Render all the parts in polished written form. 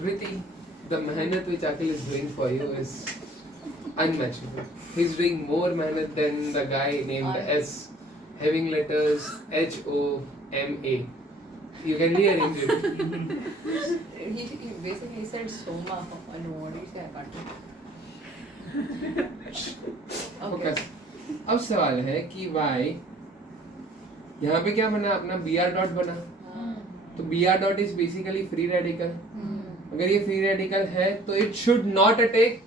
Priti, the mehnat which Akhil is doing for you is unmatchable. He's doing more mehnat than the guy named S, having letters HOMA. You can rearrange it. He basically said Soma. No, what did he say? I can't. Focus. अब सवाल है कि y यहाँ पे क्या बना अपना Br dot बना, तो Br dot is basically free radical. अगर ये फ्री रेडिकल है तो it should not attack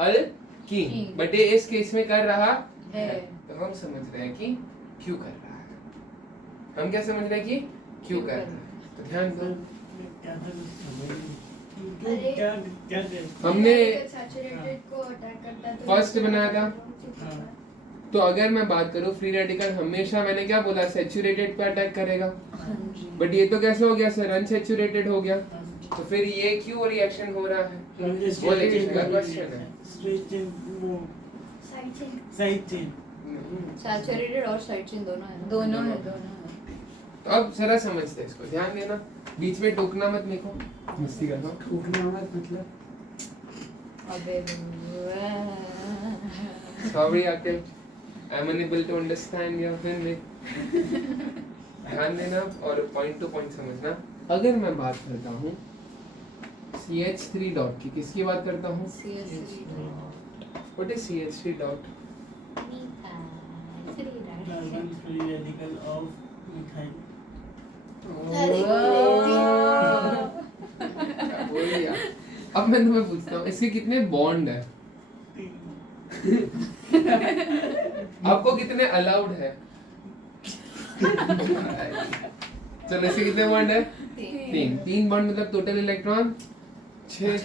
alkyne, but ये इस केस में कर रहा है. तो हम समझ रहे हैं कि क्यों कर रहा है. हम क्या समझ रहे हैं कि क्यों कर रहा है. तो ध्यान दो, हमने फर्स्ट बनाया था. तो अगर मैं बात करूं फ्री रेडिकल हमेशा मैंने क्या बोला सैचुरेटेड पे अटैक करेगा, बट ये तो कैसे हो गया सर अनसैचुरेटेड हो गया. तो फिर ये क्यों रिएक्शन हो रहा है वो लेकिन क्वेश्चन है. सैचुरेटेड और साइड चेन दोनों है. दोनों है. तो अब जरा समझते हैं इसको, ध्यान देना, बीच में टोकना मत लिखो, मस्ती करना. टोकना मत मतलब अबे sorry Aqil, I am unable to understand your feeling. ध्यान देना और पॉइंट टू पॉइंट समझना. अगर मैं बात करता हूँ CH3 डॉट की, किसकी बात करता हूँ? What is CH3 dot? अब मैं तुम्हें पूछता हूँ इसके कितने बॉन्ड है? आपको कितने अलाउड है? चलो इसके कितने बॉन्ड है? 3 बॉन्ड मतलब टोटल इलेक्ट्रॉन 6.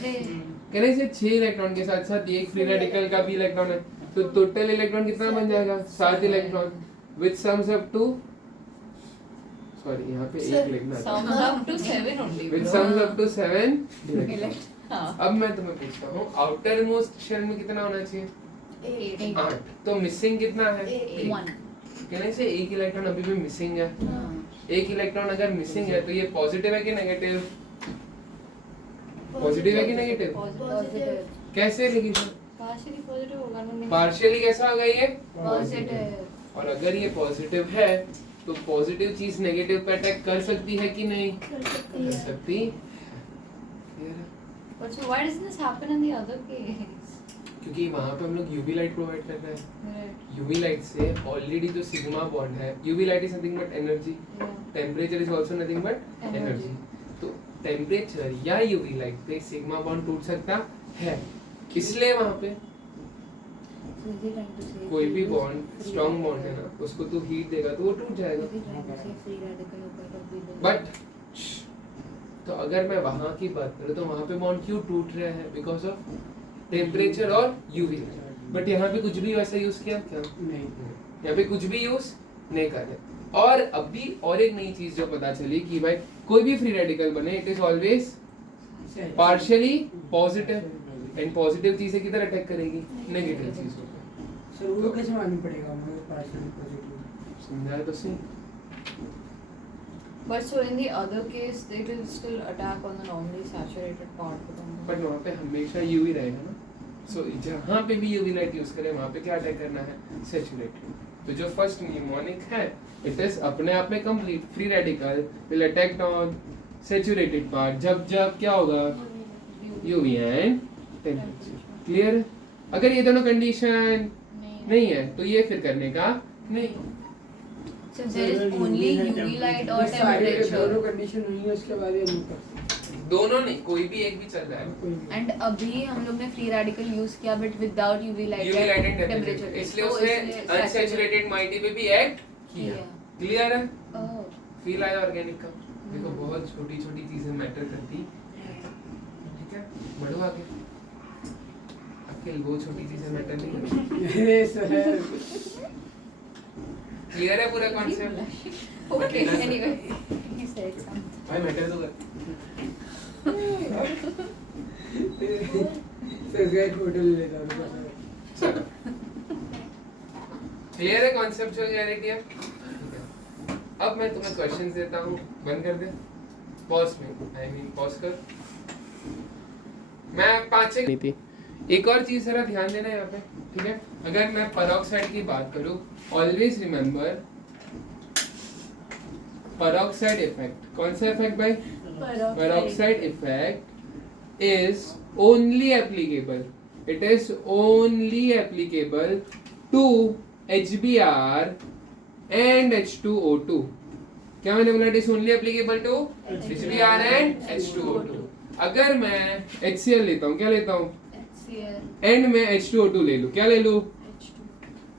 कहने से 6 इलेक्ट्रॉन के साथ साथ एक फ्री रेडिकल का भी इलेक्ट्रॉन है, तो टोटल इलेक्ट्रॉन कितना बन जाएगा? 7 electron which sums up to, sorry यहाँ पे 1 लिखना था, sums up to 7 only. Which sums up to 7 electron. हाँ. अब मैं तुम्हें पूछता हूँ आउटर मोस्ट शेल में कितना होना चाहिए? 8. तो मिसिंग कितना है? 1. कहने से 1 इलेक्ट्रॉन अभी भी मिसिंग है. 1 इलेक्ट्रॉन अगर मिसिंग है तो ये पॉजिटिव है कि नेगेटिव? पॉजिटिव है कि नेगेटिव? पॉजिटिव. कैसे लिखी? पार्शियली पॉजिटिव होगा ना. पार्शियली कैसा होगा ये? पॉजिटिव. और अगर ये पॉजिटिव है तो पॉजिटिव चीज नेगेटिव पे अटैक कर सकती है कि नहीं? कर सकती. But so why doesn't this happen in the other case? क्योंकि वहाँ पे हम लोग यूवी लाइट प्रोवाइड कर रहे हैं. यूवी लाइट से ऑलरेडी जो सिग्मा बॉन्ड है, UV light is nothing but energy, temperature is also nothing but energy. तो टेम्परेचर या यूवी लाइट पे सिग्मा बॉन्ड टूट सकता है, इसलिए वहाँ पे कोई भी बॉन्ड स्ट्रॉन्ग बॉन्ड है ना, उसको तू हीट देगा तो वो टूट जाएगा. बट तो अगर मैं वहाँ की बात करूँ तो वहाँ पे बॉन्ड क्यों टूट रहे हैं? बिकॉज ऑफ टेम्परेचर और यूवी. बट यहाँ पे कुछ भी वैसा यूज किया क्या? नहीं. यहाँ पे कुछ भी यूज नहीं कर रहे. और अभी और एक नई चीज जो पता चली कि भाई कोई भी फ्री रेडिकल बने it is always partially positive, and positive चीजें किधर अटैक करेगी? नेगेटिव चीजों पे. सर वो कैसे मालूम पड़ेगा मुझे पार्शियल पॉजिटिव? समझाया तो सही. But so in the other case, they will still attack on the normally saturated part. But वहाँ पे हमेशा यूवी रहेगा ना. सो जहाँ पे भी यूवी लाइट यूज करें वहाँ पे क्या अटैक करना है? सैचुरेटेड. तो जो फर्स्ट निमोनिक है इट इज अपने आप में complete free radical will attack on saturated part. जब जब क्या होगा? UV and temperature. क्लियर? अगर ये दोनों कंडीशन नहीं है तो ये फिर करने का नहीं. So there is only UV light or सारे temperature. दोनों कंडीशन नहीं है उसके बाद ये नहीं कर सकते. दोनों नहीं, कोई भी एक भी चल रहा है. And अभी हम लोग ने free radical use किया but without UV light UV light and temperature. Temperature, इसलिए तो उसने इसलिए अनसैचुरेटेड माइटी पे भी एक्ट किया. क्लियर है? Oh. फील आया ऑर्गेनिक का? देखो बहुत छोटी छोटी चीजें मैटर करती. ठीक है, बढ़ो आगे. अकेले वो छोटी चीजें मैटर नहीं करती. ये सर क्लियर है पूरा concept? Okay, anyway. He said something. भाई मैटर तो कर. सर गए होटल ले जाओ. चलो क्लियर है कॉन्सेप्चुअल क्लैरिटी है. अब मैं तुम्हें क्वेश्चंस देता हूँ, बंद कर दे. पॉज में आई मीन पॉज कर। मैं 5-6 नहीं थी। एक और चीज जरा ध्यान देना यहाँ पे, ठीक है। अगर मैं पेरोक्साइड की बात करूँ, ऑलवेज रिमेम्बर पेरोक्साइड इफेक्ट। कौन सा इफेक्ट भाई? Peroxide effect is only applicable, it is only applicable to HBr and H2O2। क्या मैंने बोला? It is only applicable to HBr and H2O2। अगर मैं HCl लेता हूँ, क्या लेता हूँ? एंड में H2O2 ले लूँ, क्या ले लूँ?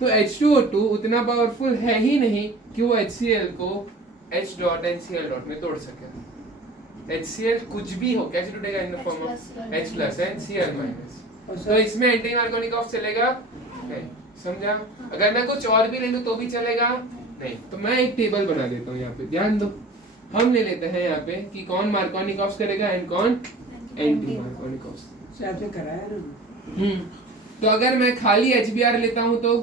तो H2O2 उतना पावरफुल है ही नहीं कि वो HCl को H dot and Cl dot में तोड़ सके। HCl कुछ भी हो, कैसे टूटेगा? In the form of H plus and Cl minus. तो इसमें एंटी मार्कोनिकॉफ चलेगा नहीं, समझा? अगर मैं कुछ और भी ले लूँ तो भी चलेगा नहीं। तो मैं एक टेबल बना देता हूँ यहाँ पे, ध्यान दो। हम ले लेते हैं यहाँ पे कि कौन मार्कोनिकॉफ करेगा एंड कौन एंटी मार्कोनिकॉफ। से आपने कराया ना? तो अगर मैं खाली HBr लेता हूँ तो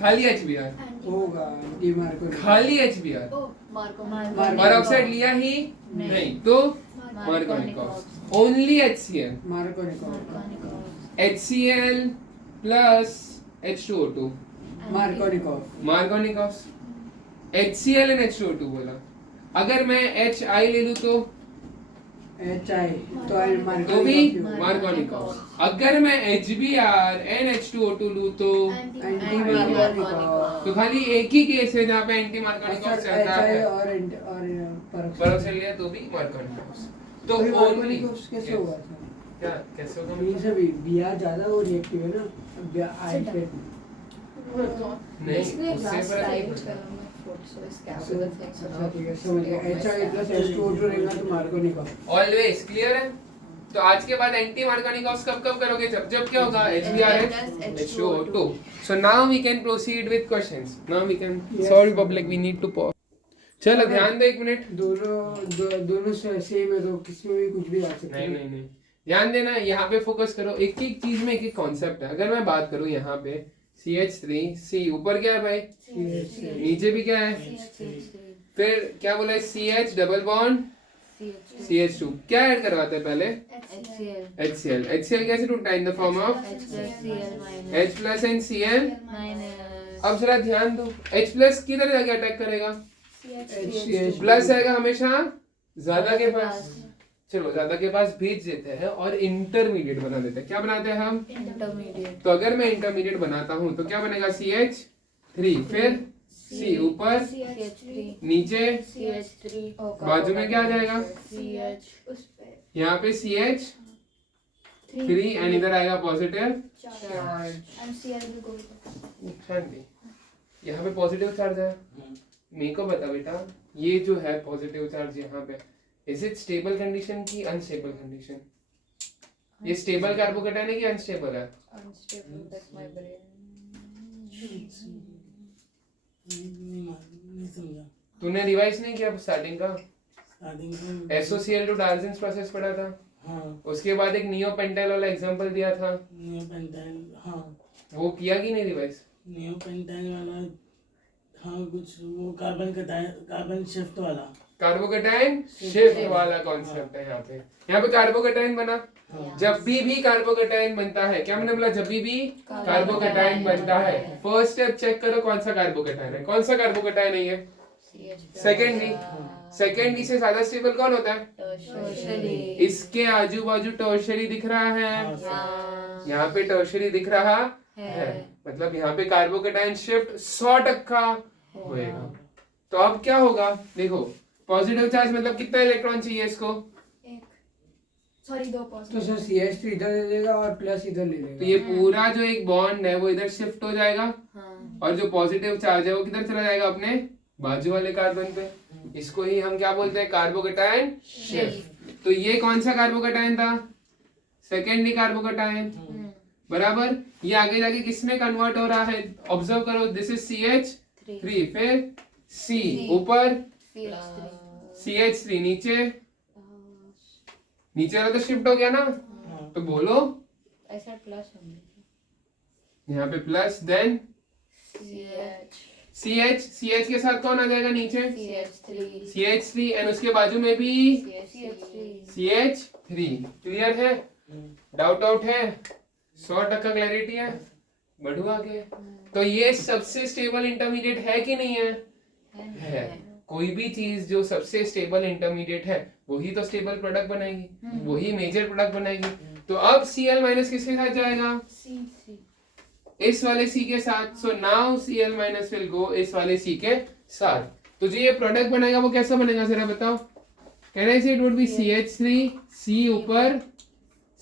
खाली HBr होगा डी मार्को खाली HBr, पेरोक्साइड लिया ही नहीं तो Markovnikov. Only HCl, HCl plus H2O2 Markovnikov. HCl and H2O2 बोला। अगर मैं HI ले लूँ तो HI तो भी मार्कोनिकॉफ। अगर मैं HBr एंड H2O2 लूँ तो खाली एक ही केस है जहाँ पे एंटी मार्कोनिकॉफ चलता है, और पेरोक्साइड लिया तो भी मार्कोनिकॉफ। तो ओनली कैसे होगा सर? क्या कैसे होगा? ये सब बीआर ज्यादा वो रिएक्टिव है ना आई पे। नहीं, उससे फर्क नहीं पड़ता। HI प्लस H2O2 रहेगा तो मार्कोनिकॉफ। ऑलवेज क्लियर है? तो आज के बाद एंटी मार्कोनिकॉफ कब करोगे? जब क्या होगा? HBr and H2O2। So now we can proceed with questions. Now we can sorry public, we need to pause. चलो ध्यान दो एक मिनट। दोनों सेम है तो किसमें भी कुछ भी आ सकता है। नहीं ध्यान देना, यहाँ पे फोकस करो। एक एक चीज में एक एक कॉन्सेप्ट है। अगर मैं बात करूँ यहाँ पे CH3, ऊपर क्या है भाई? नीचे भी क्या है? फिर क्या बोला है? CH double bond CH2। क्या ऐड करवाते हैं पहले? HCl कैसे टूटता है? In the form of H plus and Cl। अब जरा ध्यान दो, H प्लस किधर जाके अटैक करेगा? प्लस आएगा हमेशा ज्यादा के पास। चलो ज्यादा के पास भेज देते हैं और इंटरमीडिएट बना देते हैं। क्या बनाते हैं हम? इंटरमीडिएट। तो अगर मैं इंटरमीडिएट बनाता हूँ तो क्या बनेगा? CH3, फिर C ऊपर, नीचे बाजू में क्या आ जाएगा? यहाँ पे CH3 एंड इधर आएगा पॉजिटिव चार्ज। यहाँ पे पॉजिटिव चार्ज है। मेरे को बता बेटा, ये जो है पॉजिटिव चार्ज यहाँ पे, इज इट स्टेबल कंडीशन की अनस्टेबल कंडीशन? ये स्टेबल कार्बोकेटाइन है कि अनस्टेबल है? तूने रिवाइज नहीं किया स्टार्टिंग का? SOCl टू डार्जेंस प्रोसेस पढ़ा था। हाँ। उसके बाद एक नियोपेंटाइल वाला एग्जांपल दिया था। नियोपेंटाइल, हाँ। वो किया कि नहीं रिवाइज? नियोपेंटाइल वाला, हाँ, कुछ वो कार्बन शिफ्ट वाला, कार्बोकेटाइन शिफ्ट वाला कॉन्सेप्ट है। यहाँ पे कार्बोकेटाइन बना। जब भी कार्बोकेटाइन बनता है, क्या मैंने बोला? जब भी कार्बोकेटाइन बनता है, फर्स्ट स्टेप चेक करो कौन सा कार्बोकेटाइन है। कौन सा कार्बोकेटाइन है ये? सेकेंडरी से ज्यादा स्टेबल कौन होता है? इसके आजू बाजू टर्शरी दिख रहा है, यहाँ पे टर्शरी दिख रहा है, मतलब यहाँ पे कार्बोकेटाइन शिफ्ट 100% होएगा। तो अब क्या होगा? देखो, पॉजिटिव चार्ज मतलब कितना इलेक्ट्रॉन चाहिए इसको? दो पॉजिटिव। तो सर CH3 इधर ले लेगा और प्लस इधर ले लेगा। तो ये पूरा जो एक बॉन्ड है वो इधर शिफ्ट हो जाएगा। और जो पॉजिटिव चार्ज है वो किधर चला जाएगा? अपने बाजू वाले कार्बन पे। इसको ही हम क्या बोलते हैं? Carbocation shift. तो ये कौन सा कार्बोकेटाइन था? सेकेंडरी कार्बोकेटाइन, बराबर। ये आगे जाके किसमें कन्वर्ट हो रहा है? ऑब्जर्व करो, दिस इज CH3, फिर C ऊपर, CH3 नीचे वाला तो शिफ्ट हो गया ना। तो बोलो ऐसा प्लस यहाँ पे प्लस, देन CH के साथ कौन आ जाएगा नीचे? CH3 CH3 एंड उसके बाजू में भी CH3 CH3। क्लियर है? डाउट है? 100% क्लैरिटी है? बढ़ू आगे। तो ये सबसे स्टेबल इंटरमीडिएट है कि नहीं है? है। कोई भी चीज जो सबसे स्टेबल इंटरमीडिएट है वही तो स्टेबल प्रोडक्ट बनाएगी, वही मेजर प्रोडक्ट बनाएगी। तो अब Cl माइनस किसके साथ जाएगा? इस वाले C के साथ। So now Cl minus will go इस वाले C के साथ। तो जो ये प्रोडक्ट बनेगा वो कैसा बनेगा जरा बताओ? कैन आई से it would be CH3, C ऊपर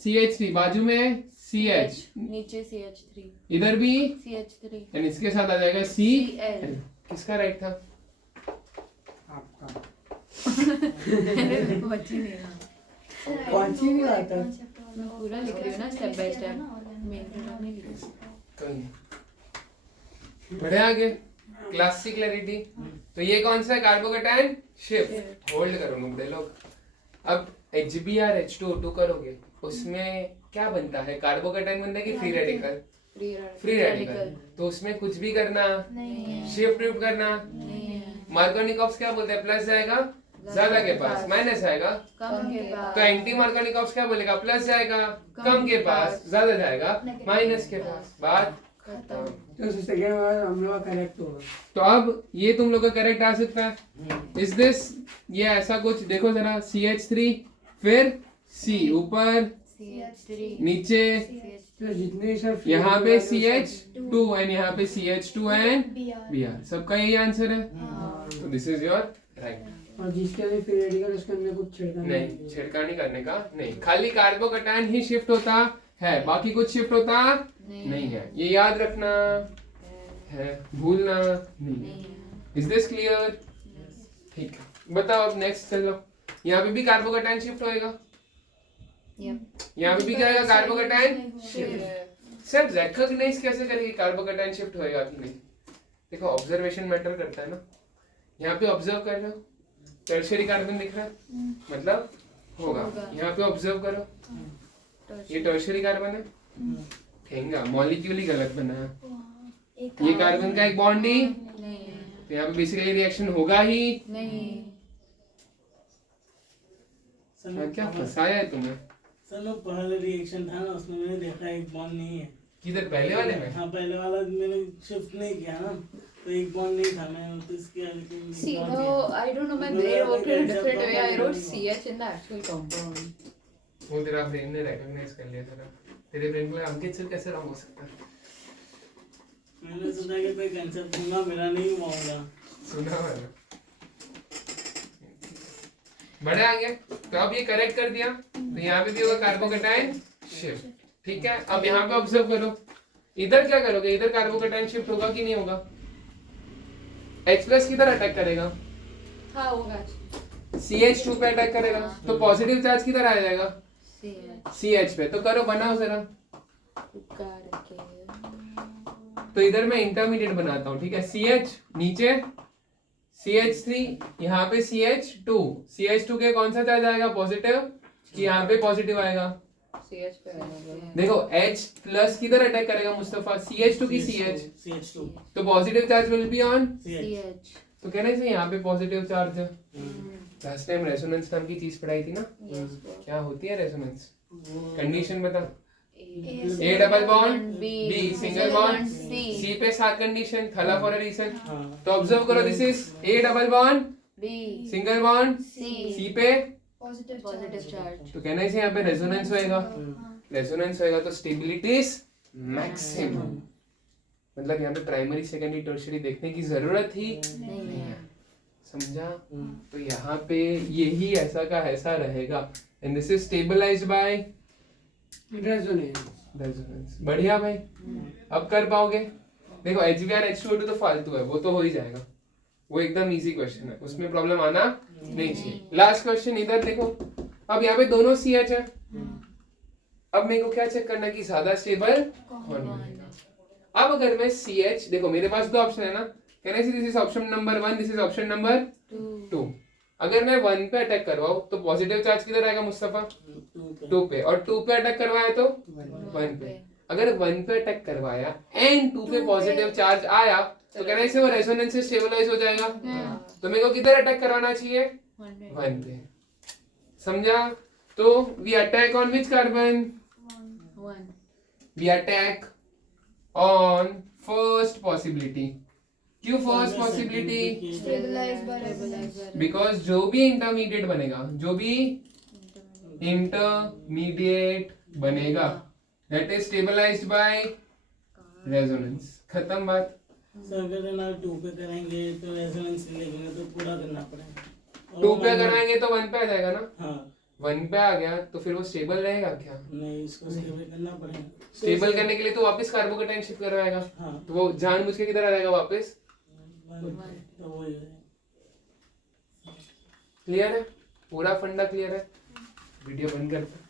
CH3, बाजू में CH, नीचे CH3 इधर भी CH3 एंड इसके साथ आ जाएगा Cl। Cl। किसका राइट था? आपका पहुंच ही नहीं रहा। कौन सी भी आता है? मैं पूरा लिख रही हूँ ना step by step, main product नहीं लिख रही। बढ़े आगे। क्लास सी क्लैरिटी। तो ये कौन सा है? Carbocation shift. होल्ड करो नुबड़े लोग। अब HBr H2O2 करोगे उसमें क्या बनता है? कार्बोकेटायन बनता है कि फ्री रेडिकल? Free radical. तो उसमें कुछ भी करना, शिफ्ट विफ्ट करना, मार्कोनिकॉफ्स क्या बोलते हैं? प्लस जाएगा ज्यादा के पास, माइनस आएगा कम के पास। तो एंटी मार्कोनिकॉफ्स क्या बोलेगा? प्लस जाएगा कम के पास, ज्यादा जाएगा माइनस के पास। बात खत्म। तो सेकंड बार हम लोग का करेक्ट होगा। तो अब ये तुम लोग का करेक्ट आ सकता है। इज दिस ये ऐसा कुछ? देखो जरा CH3 फिर C ऊपर CH3 नीचे, तो जितने सब यहाँ पे CH2 एंड यहाँ पे CH2 एंड Br। सबका यही आंसर है। तो दिस इज योर राइट। और जिसके अंदर फ्री रेडिकल उसके अंदर कुछ छिड़कानी नहीं, छिड़कानी करने का नहीं, खाली कार्बोकेटायन ही शिफ्ट होता है, बाकी कुछ शिफ्ट होता नहीं है। ये याद रखना है, भूलना नहीं। Is this clear? ठीक है, बताओ अब नेक्स्ट चलो। यहाँ पे भी कार्बोकेटायन शिफ्ट होएगा, यहाँ पे भी क्या होगा? Carbocation shift. सर रिकॉग्नाइज कैसे करेंगे कार्बोकेटायन शिफ्ट होएगा कि नहीं? देखो ऑब्जर्वेशन मैटर करता है ना। यहाँ पे ऑब्जर्व कर रहे हो, टर्शियरी कार्बन दिख रहा है, मतलब होगा। यहाँ पे ऑब्जर्व करो, ये टर्शियरी कार्बन है, ठेंगा मॉलिक्यूल ही गलत बना है। ये कार्बन का एक बॉन्ड ही तो यहाँ पे बेसिकली रिएक्शन होगा ही नहीं। हाँ, क्या फंसाया है तुम्हें? सर लोग पहले रिएक्शन था ना उसमें मैंने देखा एक बॉन्ड नहीं है। किधर? पहले वाले में? हाँ पहले वाला मैंने शिफ्ट नहीं किया ना, तो एक बॉन्ड नहीं था, मैं नोटिस किया लेकिन See, bond no, किया। I don't know. मैं मेरा they wrote it in concept different way. I compound wrote नहीं CH in the actual compound. वो तेरा ब्रेन ने रिकॉग्नाइज कर लिया था। तेरे ब्रेन में अंकित सर कैसे रॉन्ग हो सकता है? मैंने सोचा कि कोई कंसेप्ट सुना, मेरा नहीं हुआ होगा। सुना वाला बड़े आगे। तो अब ये करेक्ट कर दिया, तो यहाँ पे भी होगा कार्बोकेटायन शिफ्ट। ठीक है, अब यहाँ पे ऑब्जर्व करो, इधर क्या करोगे? इधर कार्बोकेटायन शिफ्ट होगा कि नहीं होगा? H प्लस किधर अटैक करेगा? हाँ होगा। CH2 पे अटैक करेगा, तो पॉजिटिव चार्ज किधर आ जाएगा? CH CH पे। तो करो, बनाओ जरा। करके तो इधर मैं इंटरमीडिएट बनाता हूँ, ठीक है? CH नीचे, CH3 यहाँ पे CH2। CH2 के कौन सा चार्ज आएगा? पॉजिटिव, कि यहाँ पे पॉजिटिव आएगा? CH पे आएगा। देखो H प्लस किधर अटैक करेगा मुस्तफा? CH2 की CH, CH2 तो positive charge will be on. CH तो कहने से यहाँ पे पॉजिटिव चार्ज है। लास्ट टाइम रेजोनेंस नाम की चीज पढ़ाई थी ना, yes क्या होती है रेजोनेंस? कंडीशन बता। A A double bond B B single bond C C पे सात कंडीशन, थला फॉर अ रीजन। हाँ तो ऑब्जर्व करो, this is A double bond B single bond C C पे, पॉजिटिव चार्ज। तो कहना है यहाँ पे रेजोनेंस होएगा। रेजोनेंस होएगा तो स्टेबिलिटी इज मैक्सिमम। मतलब यहाँ पे प्राइमरी सेकेंडरी टर्शियरी देखने की जरूरत ही नहीं है। समझा? तो यहाँ पे यही ऐसा का ऐसा रहेगा and this is stabilized by resonance. बढ़िया भाई, अब कर पाओगे? देखो HBr H2O2 तो फालतू है, वो तो हो ही जाएगा, वो एकदम इजी क्वेश्चन है, उसमें प्रॉब्लम आना नहीं चाहिए। लास्ट क्वेश्चन इधर देखो, अब यहाँ पे दोनों CH है। अब मेरे को क्या चेक करना है कि ज्यादा स्टेबल कौन बनेगा। अब अगर मैं CH, देखो मेरे पास दो ऑप्शन है ना, कहने से this is option number 1, this is option number 2। अगर मैं 1 पे अटैक करवाऊं तो पॉजिटिव चार्ज किधर आएगा मुस्तफा? 2 पे, और 2 पे अटैक करवाया तो 1 पे। अगर 1 पे अटैक करवाया एंड 2 पे पॉजिटिव चार्ज आया तो कहना इससे वो रेजोनेंस से स्टेबलाइज हो जाएगा। तो मेरे को किधर अटैक करवाना चाहिए? 1 पे। समझा? तो we attack on which carbon? 1. We attack on first possibility. क्यों first possibility? Stabilized by resonance. Because जो भी इंटरमीडिएट बनेगा, जो भी इंटरमीडिएट बनेगा that is stabilized by resonance. खत्म बात। सर अगर ना 2 पे करेंगे तो रेजोनेंस लगेगा तो पूरा करना पड़ेगा। 2 पे कराएंगे तो 1 पे आ जाएगा ना। हाँ 1 पे आ गया तो फिर वो स्टेबल रहेगा क्या? नहीं, इसको स्टेबल करना पड़ेगा। स्टेबल करने के लिए तो वापस कार्बोकेटाइन शिफ्ट करवाएगा। हाँ तो वो जानबूझ के किधर आ जाएगा वापस? तो वही है। क्लियर है? पूरा फंडा क्लियर है? वीडियो बंद करते हैं।